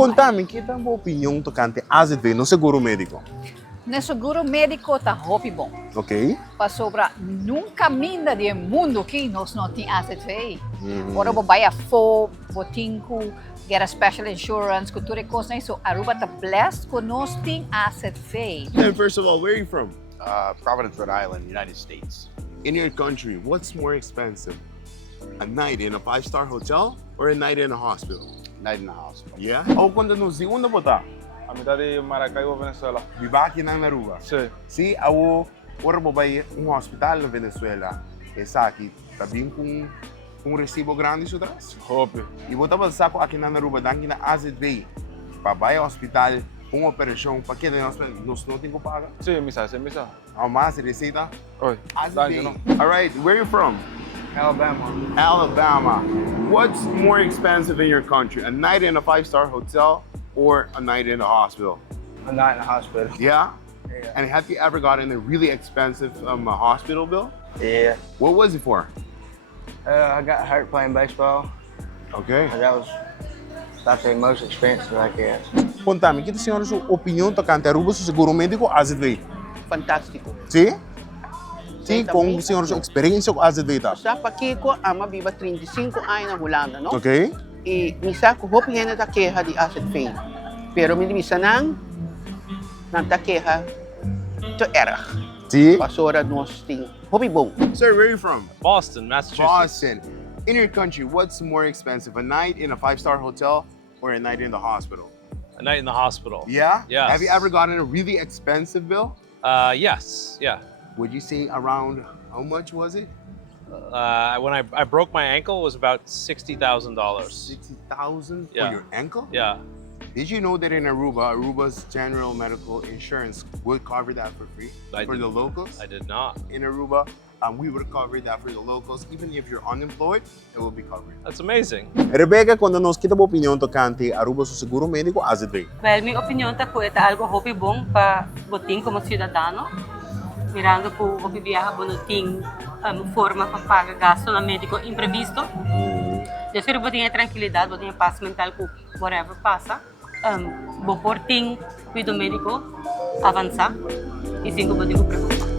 Contame, kita mo opinião tocante AZV no seguro médico? No seguro médico tá hopi bom. Ok? Para sobra nunca minda de mundo que nós não tem AZV. Ora bo buy a fo, botinco, get a special insurance, cultura coisa isso. Aruba tá blessed com nós tem AZV. And first of all, where are you from? Providence, Rhode Island, United States. In your country, what's more expensive? A night in a five-star hotel or a night in a hospital? Night in the hospital. Yeah? Ou quando nos di onde botar? A mitad de Maracaibo, Venezuela. Viva aqui na Aruba. Sí. Sim, eu ora bo vai hospital na Venezuela. Essa aqui tá bem com recibo grande isso atrás. Hopi. E botar o saco aqui na Aruba, daqui na AZV. Para vai ao hospital, operação, para que nós não temos que pagar. Sí, misa. How much receita? Oi. Thank you, no? All right, where are you from? Alabama. Alabama. What's more expensive in your country? A night in a five-star hotel or a night in a hospital? A night in the hospital. Yeah? Yeah. And have you ever gotten a really expensive hospital bill? Yeah. What was it for? I got hurt playing baseball. Okay. That was about the most expensive, I guess. Contame, kita senhora sua opinião tocante Aruba no seguro médico AZV? Fantástico. Sim? Sim, Sim, com também. a senhora sua experiência com AZV tá? Sa pakiko, ama viva 35 anos na Holanda, no? Ok? E misa ko hopi hena ta queja de asset fee. Pero misa nang ta queja to era. Sim? Pasora nos ting. Hopi bom. Sir, where are you from? Boston, Massachusetts. Boston. In your country, what's more expensive? A night in a five-star hotel or a night in the hospital? A night in the hospital. Yeah? Yes. Have you ever gotten a really expensive bill? Yes. Yeah. Would you say around, how much was it? When I broke my ankle, it was about $60,000. 60,000 for Yeah. your ankle? Yeah. Did you know that in Aruba, Aruba's general medical insurance would cover that for free I for did- the locals? I did not. In Aruba, we would cover that for the locals. Even if you're unemployed, it will be covered. That's amazing. Rebecca, quando nós kita mo opinião tocante Aruba no seguro médico AZV? Well, minha opinião tá po é algo hopi bom para botin como cidadano. Mirando po o viaja bonoting forma para pagar gasto na médico imprevisto. Eu sei botin a tranquilidade, botin a paz mental com whatever passa. Bo porting cuido médico avançar e sem botin preocupar.